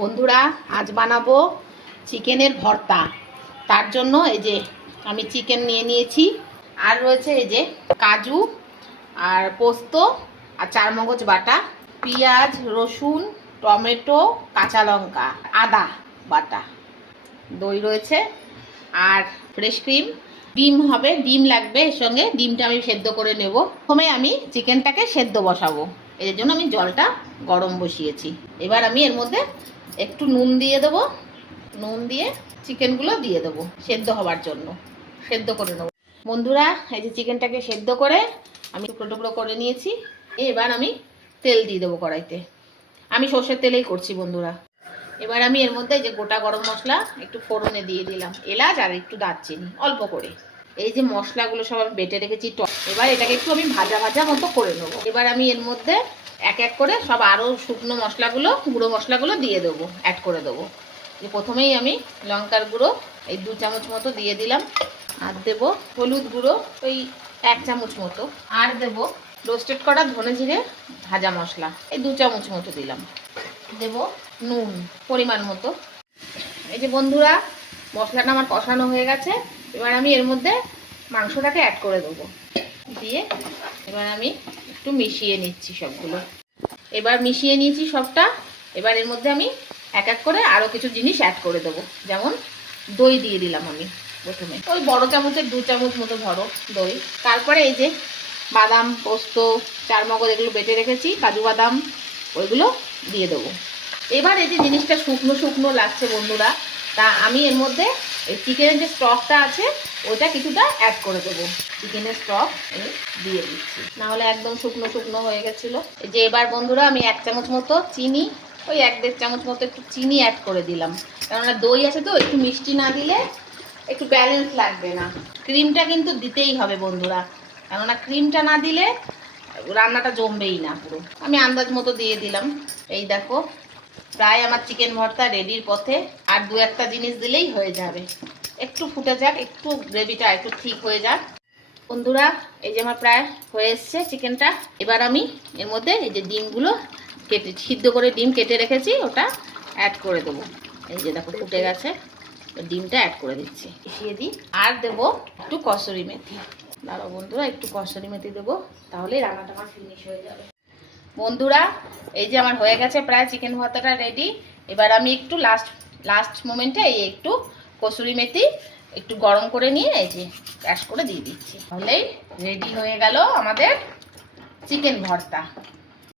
বন্ধুরা, আজ বানাবো চিকেনের ভর্তা। তার জন্য এই যে আমি চিকেন নিয়ে নিয়েছি, আর রয়েছে এই যে কাজু আর পোস্ত আর চারমগজ বাটা, পেঁয়াজ, রসুন, টমেটো, কাঁচা লঙ্কা, আদা বাটা, দই রয়েছে আর ফ্রেশ ক্রিম। ডিম হবে, ডিম লাগবে এর সঙ্গে। ডিমটা আমি সেদ্ধ করে নেব। প্রথমে আমি চিকেনটাকে সেদ্ধ বসাবো, এর জন্য আমি জলটা গরম বসিয়েছি। এবার আমি এর মধ্যে একটু নুন দিয়ে দেবো। নুন দিয়ে চিকেনগুলো দিয়ে দেবো সেদ্ধ হওয়ার জন্য, সেদ্ধ করে নেবো। বন্ধুরা, এই যে চিকেনটাকে সেদ্ধ করে আমি টুকরো টুকরো করে নিয়েছি। এবার আমি তেল দিয়ে দেবো কড়াইতে। আমি সর্ষের তেলেই করছি বন্ধুরা। এবার আমি এর মধ্যে যে গোটা গরম মশলা একটু ফোড়নে দিয়ে দিলাম, এলাচ আর একটু দারচিনি অল্প করে। এই যে মশলাগুলো সব আমি বেটে রেখেছি এবার এটাকে একটু আমি ভাজা ভাজা মতো করে নেবো। এবার আমি এর মধ্যে এক এক করে সব আরও শুকনো মশলাগুলো, গুঁড়ো মশলাগুলো দিয়ে দেবো, অ্যাড করে দেবো। যে প্রথমেই আমি লঙ্কার গুঁড়ো এই 2 চামচ মতো দিয়ে দিলাম, আর দেবো হলুদ গুঁড়ো ওই 1 চামচ মতো, আর দেবো রোস্টেড করা ধনে জিরে ভাজা মশলা এই 2 চামচ মতো দিলাম, দেবো নুন পরিমাণ মতো। এই যে বন্ধুরা, মশলাটা আমার কষানো হয়ে গেছে। এবার আমি এর মধ্যে মাংসটাকে অ্যাড করে দেবো, দিয়ে এবার আমি একটু মিশিয়ে নিচ্ছি সবগুলো। এবার মিশিয়ে নিয়েছি সবটা। এবার এর মধ্যে আমি এক এক করে আরও কিছু জিনিস অ্যাড করে দেবো। যেমন দই দিয়ে দিলাম আমি প্রথমে, ওই বড় চামচের 2 চামচ মতো ধরো দই। তারপরে এই যে বাদাম, পোস্ত, চারমগজ এগুলো বেটে রেখেছি, কাজু বাদাম, ওইগুলো দিয়ে দেবো। এবার এই যে জিনিসটা শুকনো শুকনো লাগছে বন্ধুরা, তা আমি এর মধ্যে এই চিকেনের যে স্টকটা আছে ওইটা কিছুটা অ্যাড করে দেবো। চিকেনের স্টক আমি দিয়ে দিচ্ছি, নাহলে একদম শুকনো শুকনো হয়ে গেছিলো। এই যে এবার বন্ধুরা আমি 1 চামচ মতো চিনি, ওই 1-1.5 চামচ মতো একটু চিনি অ্যাড করে দিলাম, কেননা দই আছে তো, একটু মিষ্টি না দিলে একটু ব্যালেন্স লাগবে না। ক্রিমটা কিন্তু দিতেই হবে বন্ধুরা, কেননা ক্রিমটা না দিলে রান্নাটা জমবেই না পুরো। আমি আন্দাজ মতো দিয়ে দিলাম। এই দেখো, প্রায় আমার চিকেন ভর্তা রেডির পথে। আর 2-1টা জিনিস দিলেই হয়ে যাবে। একটু ফুটে যাক, একটু গ্রেভিটা একটু ঠিক হয়ে যাক বন্ধুরা। এই যে আমার প্রায় হয়ে এসছে চিকেনটা। এবার আমি এর মধ্যে এই যে ডিমগুলো কেটে, সিদ্ধ করে ডিম কেটে রেখেছি, ওটা অ্যাড করে দেবো। এই যে দেখো ফুটে গেছে, ডিমটা অ্যাড করে দিচ্ছি, মিশিয়ে দিই। আর দেবো একটু কসুরি মেথি। দাঁড়াও বন্ধুরা, একটু কসুরি মেথি দেবো, তাহলেই রান্নাটা আমার ফিনিশ হয়ে যাবে। বন্ধুরা, এই যে আমার হয়ে গেছে প্রায় চিকেন ভর্তাটা রেডি। এবার আমি একটু লাস্ট মোমেন্টে এই একটু কসুরি মেথি একটু গরম করে নিয়ে এই যে ক্রাশ করে দিয়ে দিচ্ছি, তাহলেই রেডি হয়ে গেল আমাদের চিকেন ভর্তা।